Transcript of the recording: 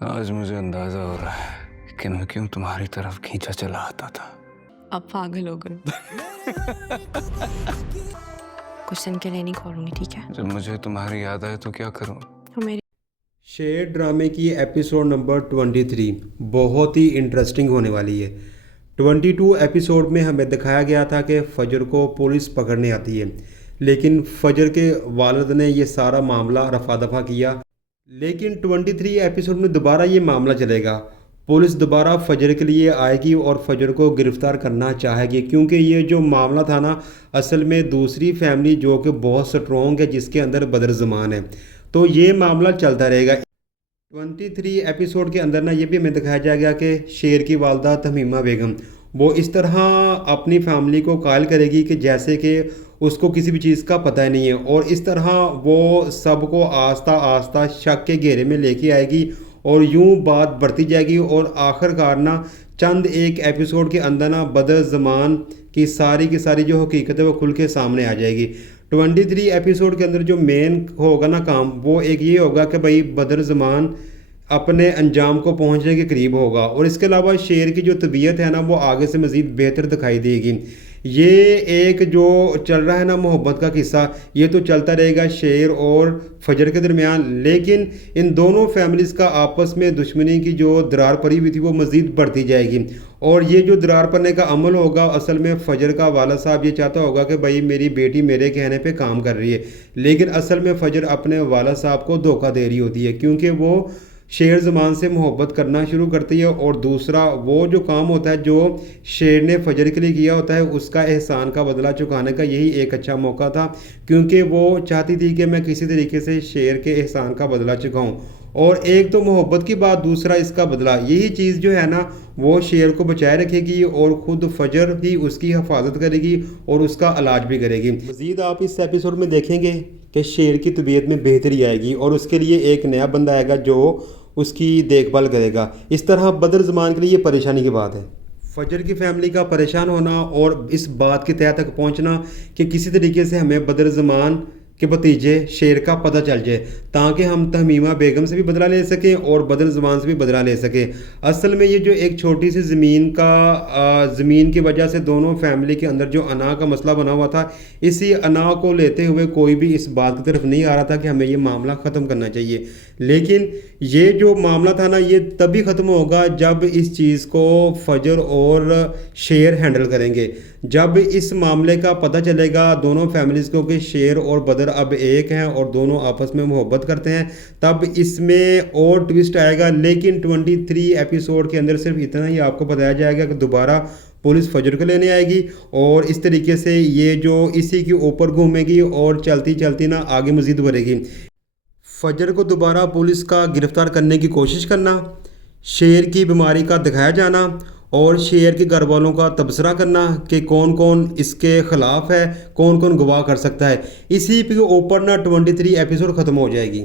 آج مجھے اندازہ ہو رہا ہے کہ میں کیوں تمہاری طرف کھینچا چلا آتا تھا. اب پاگل ہو گئے. کچھ دن کے لیے نہیں کھولوں گی, ٹھیک ہے؟ جب مجھے تمہاری یاد آئے تو کیا کروں؟ تو میری شیر ڈرامے کی ایپیسوڈ نمبر 23 بہت ہی انٹرسٹنگ ہونے والی ہے. 22 ایپیسوڈ میں ہمیں دکھایا گیا تھا کہ فجر کو پولیس پکڑنے آتی ہے, لیکن فجر کے والد نے یہ سارا معاملہ رفع دفع کیا. لیکن 23 ایپیسوڈ میں دوبارہ یہ معاملہ چلے گا. پولیس دوبارہ فجر کے لیے آئے گی اور فجر کو گرفتار کرنا چاہے گی, کیونکہ یہ جو معاملہ تھا نا, اصل میں دوسری فیملی جو کہ بہت سٹرونگ ہے جس کے اندر بدر زمان ہے, تو یہ معاملہ چلتا رہے گا. 23 ایپیسوڈ کے اندر نا یہ بھی ہمیں دکھایا جائے گا کہ شیر کی والدہ تمیمہ بیگم وہ اس طرح اپنی فیملی کو قائل کرے گی کہ جیسے کہ اس کو کسی بھی چیز کا پتہ نہیں ہے, اور اس طرح وہ سب کو آہستہ آہستہ شک کے گھیرے میں لے کے آئے گی, اور یوں بات بڑھتی جائے گی, اور آخر کار نا چند ایک ایپیسوڈ کے اندر نا بدر زمان کی ساری جو حقیقت ہے وہ کھل کے سامنے آ جائے گی. 23 ایپیسوڈ کے اندر جو مین ہوگا نا کام, وہ ایک یہ ہوگا کہ بھائی بدر زمان اپنے انجام کو پہنچنے کے قریب ہوگا, اور اس کے علاوہ شیر کی جو طبیعت ہے نا وہ آگے سے مزید بہتر دکھائی دے گی. یہ ایک جو چل رہا ہے نا محبت کا قصہ, یہ تو چلتا رہے گا شیر اور فجر کے درمیان, لیکن ان دونوں فیملیز کا آپس میں دشمنی کی جو درار پڑی ہوئی تھی وہ مزید بڑھتی جائے گی. اور یہ جو درار پڑنے کا عمل ہوگا, اصل میں فجر کا والد صاحب یہ چاہتا ہوگا کہ بھائی میری بیٹی میرے کہنے پہ کام کر رہی ہے, لیکن اصل میں فجر اپنے والد صاحب کو دھوکہ دے رہی ہوتی ہے, کیونکہ وہ شیر زمان سے محبت کرنا شروع کرتی ہے. اور دوسرا وہ جو کام ہوتا ہے جو شیر نے فجر کے لیے کیا ہوتا ہے, اس کا احسان کا بدلہ چکانے کا یہی ایک اچھا موقع تھا, کیونکہ وہ چاہتی تھی کہ میں کسی طریقے سے شیر کے احسان کا بدلہ چکاؤں. اور ایک تو محبت کی بات, دوسرا اس کا بدلہ, یہی چیز جو ہے نا وہ شیر کو بچائے رکھے گی, اور خود فجر ہی اس کی حفاظت کرے گی اور اس کا علاج بھی کرے گی. مزید آپ اس ایپیسوڈ میں دیکھیں گے کہ شیر کی طبیعت میں بہتری آئے گی, اور اس کے لیے ایک نیا بندہ آئے گا جو اس کی دیکھ بھال کرے گا. اس طرح بدر زمان کے لیے یہ پریشانی کی بات ہے. فجر کی فیملی کا پریشان ہونا اور اس بات کی تہہ تک پہنچنا کہ کسی طریقے سے ہمیں بدر زمان کے بھتیجے شیر کا پتہ چل جائے, تاکہ ہم تمیمہ بیگم سے بھی بدلہ لے سکیں اور بدر زمان سے بھی بدلہ لے سکیں. اصل میں یہ جو ایک چھوٹی سی زمین کی وجہ سے دونوں فیملی کے اندر جو انا کا مسئلہ بنا ہوا تھا, اسی انا کو لیتے ہوئے کوئی بھی اس بات کی طرف نہیں آ رہا تھا کہ ہمیں یہ معاملہ ختم کرنا چاہیے. لیکن یہ جو معاملہ تھا نا یہ تبھی ختم ہوگا جب اس چیز کو فجر اور شیر ہینڈل کریں گے. جب اس معاملے کا پتہ چلے گا دونوں فیملیز کو کہ شیر اور بدر اب ایک ہیں اور دونوں آپس میں محبت کرتے ہیں, تب اس میں اور ٹویسٹ آئے گا. لیکن 23 ایپیسوڈ کے اندر صرف اتنا ہی آپ کو بتایا جائے گا کہ دوبارہ پولیس فجر کو لینے آئے گی, اور اس طریقے سے یہ جو اسی کے اوپر گھومے گی اور چلتی چلتی نا آگے مزید بڑھے گی. فجر کو دوبارہ پولیس کا گرفتار کرنے کی کوشش کرنا, شیر کی بیماری کا دکھایا جانا, اور شیر کے گھر والوں کا تبصرہ کرنا کہ کون کون اس کے خلاف ہے, کون کون گواہ کر سکتا ہے. اسی پہ اوپر نا 23 ایپیسوڈ ختم ہو جائے گی.